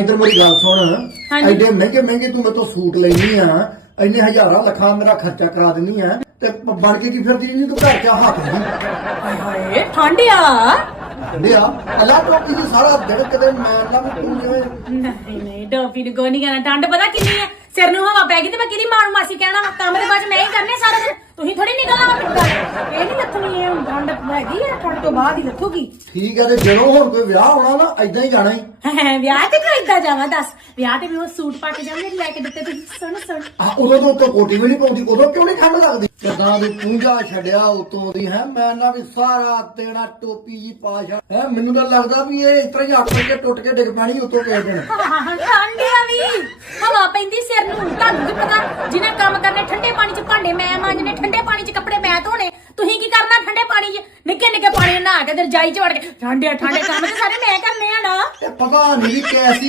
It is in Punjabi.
ਇਧਰ ਮੇਰੀ ਗੱਲ ਸੁਣ। ਹਾਂਜੀ। ਐਡੇ ਮਹਿੰਗੇ ਮਹਿੰਗੇ ਤੂੰ ਮੇਰੇ ਤੋਂ ਸੂਟ ਲੈਣੀ ਆ। ਇੰਨੇ ਹਜ਼ਾਰਾਂ ਲੱਖਾਂ ਮੇਰਾ ਖਰਚਾ ਕਰਾ ਦਿੰਨੀ ਆ। ਤੇ ਪ- ਬਣ ਕੇ ਕੀ ਫਿਰਦੀ ਨਹੀਂ ਤੂੰ ਘਰ ਚ ਹੱਥ ਦੀ ਹਾਏ ਹਾਏ ਠੰਡ ਆ। ਕਹਿੰਦੇ ਆ। ਅੱਲਾ ਟੋਕੀ ਜੀ ਸਾਰਾ ਦਿਨ ਕਦੇ ਮੈਂ ਨਾ ਵੀ ਤੂੰ ਜਿਵੇਂ ਨਹੀਂ ਨਹੀਂ ਡੋਪੀ ਨੂੰ ਨਹੀਂ ਕਹਿਣਾ। ਠੰਡ ਪਤਾ ਕਿੰਨੀ ਹੈ ਸਿਰ ਨੂੰ ਹਵਾ ਪੈ ਗਈ ਤੇ ਮੈਂ ਕਿਹਦੀ ਮਾਂ ਨੂੰ ਮਾਸੀ ਕਹਿਣਾ ਵਾ? ਕੰਮ ਦੇ ਬਾਅਦ ਮੈਂ ਹੀ ਕਰਨੇ ਸਾਰਾ ਦਿਨ। ਤੁਸੀਂ ਥੋੜੀ ਨਿਕਲਣਾ ਵਾ ਪਿੰਡਾਂ ਇਹ ਨਹੀਂ ਲੱਥਣੀ ਇਹ ਹੁਣ ਠੰਡ ਹੈਗੀ ਆ ਠੰਡ ਤੋਂ ਬਾਅਦ ਹੀ ਲੱਥੂਗੀ ਠੀਕ ਹੈ ਤੇ ਜਦੋਂ ਹੁਣ ਕੋਈ ਵਿਆਹ ਹੋਣਾ ਨਾ ਐਦਾਂ ਹੀ ਜਾਣਾ ਹੀ। ਵਿਆਹ ਤੇ ਕਿਉਂ ਇਦਾਂ ਜਾਵਾਂ ਦੱਸ? ਵਿਆਹ ਤੇ ਵੀ ਉਹ ਸੂਟ ਪਾ ਕੇ ਜਾਵਾਂ ਲੈ ਕੇ ਦਿੱਤੇ ਤੁਸੀਂ ਸੁਣ ਸੁਣ। ਆ ਉਦੋਂ ਤੋਂ ਉੱਤੋਂ ਕੋਟੀ ਵੀ ਨਹੀਂ ਪਾਉਂਦੀ ਉਦੋਂ ਕਿਉਂ ਨਹੀਂ ਠੰਡ ਲੱਗਦੀ? ਕਿਦਾਂ ਦੀ ਪੂੰਝਾ ਛੱਡਿਆ ਉਤੋਂ ਦੀ ਹੈ? ਮੈਂ ਨਾ ਵੀ ਸਾਰਾ ਤੇਰਾ ਟੋਪੀ ਜੀ ਪਾ ਛੱਡ ਹੈ ਮੈਨੂੰ ਤਾਂ ਲੱਗਦਾ ਵੀ ਇਹ ਇਸ ਤਰ੍ਹਾਂ ਹੀ ਅੱਖ ਕੇ ਟੁੱਟ ਕੇ ਡਿੱਗ ਪੈਣੀ ਉਤੋਂ ਕਿਸੇ ਦਿਨ। ਠੰਡ ਆ ਵੀ। ਹਵਾ ਪੈਂਦੀ ਸਿਰ ਨੂੰ ਤੁਹਾਨੂੰ ਕੀ ਪਤਾ ਜਿਹਨੇ ਕੰਮ ਕਰਨੇ ਠੰਡੇ ਪਾਣੀ 'ਚ ਭਾਂਡੇ ਮੈਂ ਮਾਂਜਣੇ ਠੰਡੇ ਪਾਣੀ 'ਚ ਕੱਪੜੇ ਮੈਂ ਧੋਣੇ। ਤੁਸੀਂ ਕੀ ਕਰਨਾ ਠੰਡੇ ਪਾਣੀ 'ਚ? ਨਿੱਕੇ ਨਿੱਕੇ ਪਾਣੀ 'ਚ ਨਹਾ ਕੇ ਤੇ ਰਜਾਈ 'ਚ ਵੜ ਕੇ, ਠੰਡੇ ਠੰਡੇ ਕੰਮ ਤੇ ਸਾਰੇ ਮੈਂ ਕਰਨੇ ਆ ਨਾ। ਇਹ ਪਤਾ ਨਹੀਂ ਕੈਸੀ